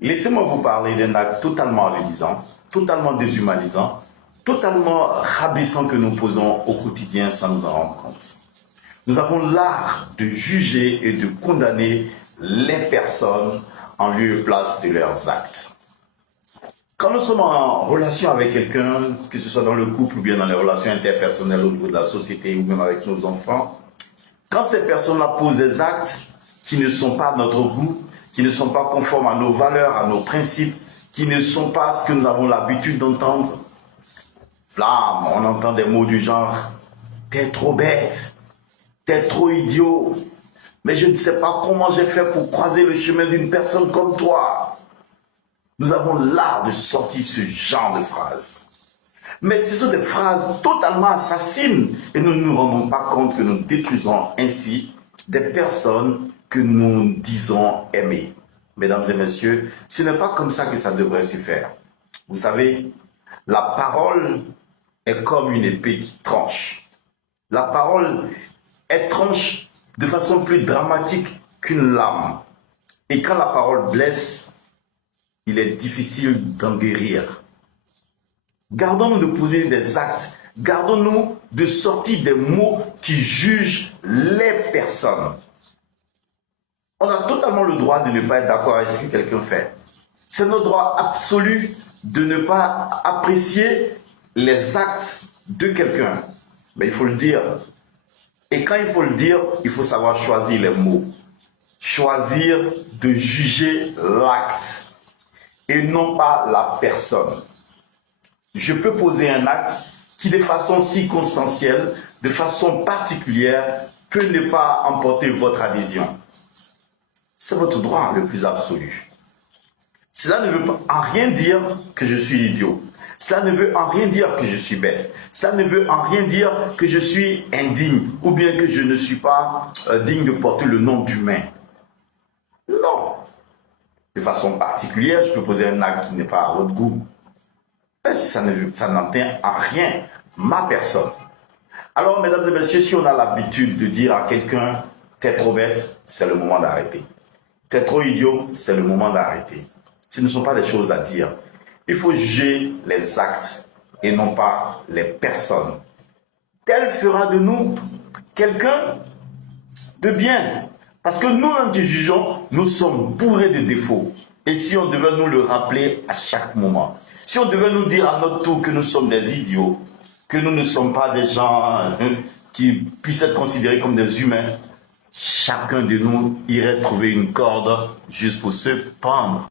Laissez-moi vous parler d'un acte totalement avilisant, totalement déshumanisant, totalement rabaissant que nous posons au quotidien sans nous en rendre compte. Nous avons l'art de juger et de condamner les personnes en lieu et place de leurs actes. Quand nous sommes en relation avec quelqu'un, que ce soit dans le couple ou bien dans les relations interpersonnelles au niveau de la société ou même avec nos enfants, quand ces personnes-là posent des actes qui ne sont pas à notre goût, qui ne sont pas conformes à nos valeurs, à nos principes, qui ne sont pas ce que nous avons l'habitude d'entendre, flamme, on entend des mots du genre « t'es trop bête »,« t'es trop idiot », mais je ne sais pas comment j'ai fait pour croiser le chemin d'une personne comme toi. Nous avons l'art de sortir ce genre de phrases. Mais ce sont des phrases totalement assassines et nous ne nous rendons pas compte que nous détruisons ainsi des personnes que nous disons aimer. Mesdames et messieurs, ce n'est pas comme ça que ça devrait se faire. Vous savez, la parole est comme une épée qui tranche. La parole, elle tranche de façon plus dramatique qu'une lame. Et quand la parole blesse, il est difficile d'en guérir. Gardons-nous de poser des actes, gardons-nous de sortir des mots qui jugent les personnes. On a totalement le droit de ne pas être d'accord avec ce que quelqu'un fait. C'est notre droit absolu de ne pas apprécier les actes de quelqu'un. Mais il faut le dire. Et quand il faut le dire, il faut savoir choisir les mots. Choisir de juger l'acte et non pas la personne. Je peux poser un acte qui, de façon circonstancielle, de façon particulière, peut ne pas emporter votre adhésion. C'est votre droit le plus absolu. Cela ne veut en rien dire que je suis idiot. Cela ne veut en rien dire que je suis bête. Cela ne veut en rien dire que je suis indigne ou bien que je ne suis pas digne de porter le nom d'humain. Non. De façon particulière, je peux poser un acte qui n'est pas à votre goût. Ça n'entend en rien ma personne. Alors, mesdames et messieurs, si on a l'habitude de dire à quelqu'un « t'es trop bête », c'est le moment d'arrêter. « T'es trop idiot », c'est le moment d'arrêter. Ce ne sont pas des choses à dire. Il faut juger les actes et non pas les personnes. Tel fera de nous quelqu'un de bien. Parce que nous-mêmes qui jugeons, nous sommes bourrés de défauts. Et si on devait nous le rappeler à chaque moment, si on devait nous dire à notre tour que nous sommes des idiots, que nous ne sommes pas des gens qui puissent être considérés comme des humains, chacun de nous irait trouver une corde juste pour se pendre.